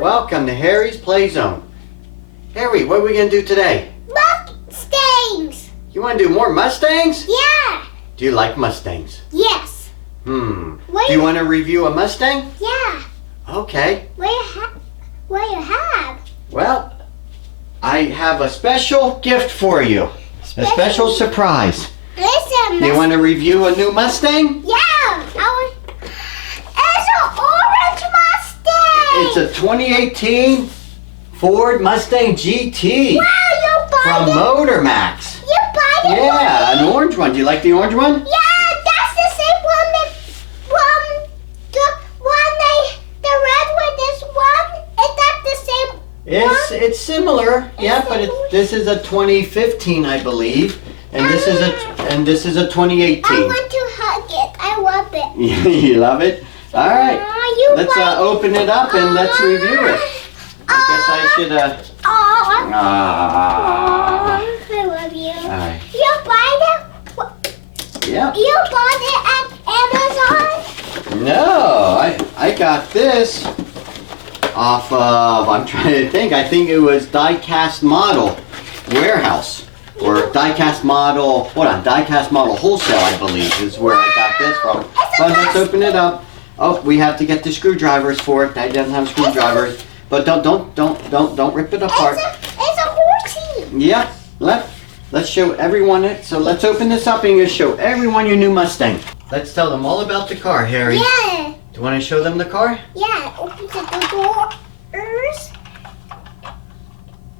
Welcome to Harry's PlayZone. Harry, what are we going to do today? Mustangs! You want to do more Mustangs? Yeah! Do you like Mustangs? Yes. Do you want to review a Mustang? Yeah. Okay. What you have? Well, I have a special gift for you. A special surprise. Listen, You want to review a new Mustang? Yeah! It's an orange Mustang! It's a 2018 Ford Mustang GT Wow, you bought from it! Motormax. You bought it? Yeah, an orange one. Do you like the orange one? Yeah, that's the same one that the red one, this one. Is that the same one? It's similar, yeah, but this is a 2015, I believe, and this is a 2018. I want to hug it. I love it. You love it? All right. Let's open it up and let's review it. I guess I should. I love you. All right. You bought it? Yeah. You bought it at Amazon? No, I got this off of. I'm trying to think. I think it was Diecast Model Warehouse or Diecast Model. Hold on, Diecast Model Wholesale, I believe, is where I got this from. But let's open it up. Oh, we have to get the screwdrivers for it. I doesn't have screwdrivers. But don't rip it apart. It's a horsey. Yeah. Let's show everyone it. So let's open this up and show everyone your new Mustang. Let's tell them all about the car, Harry. Yeah. Do you want to show them the car? Yeah. Open the doors.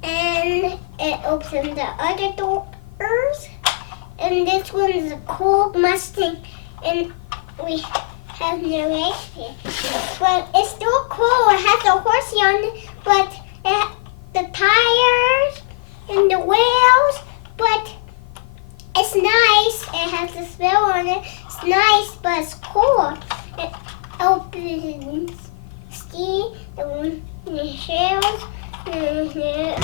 And it opens the other doors. And this one is a cool Mustang. And we have no race here. But it's still cool. It has a horsey on it. But the tires and the wheels. But it's nice. It has a spell on it. It's nice, but it's cool. It opens. See the shells. And this.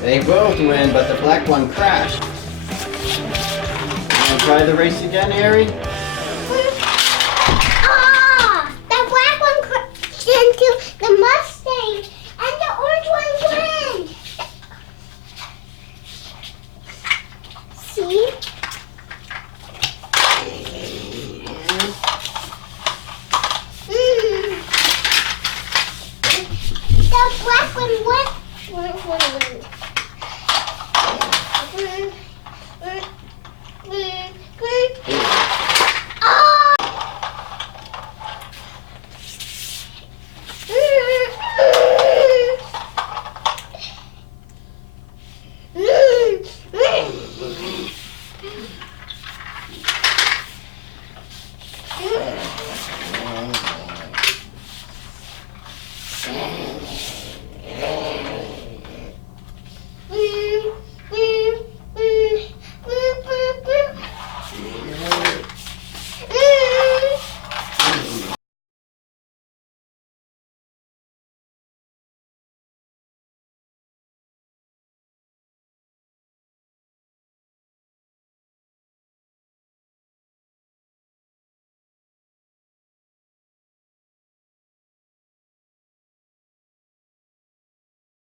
They both win, but the black one crashed. Want to try the race again, Harry? The black one crashed into the Mustang.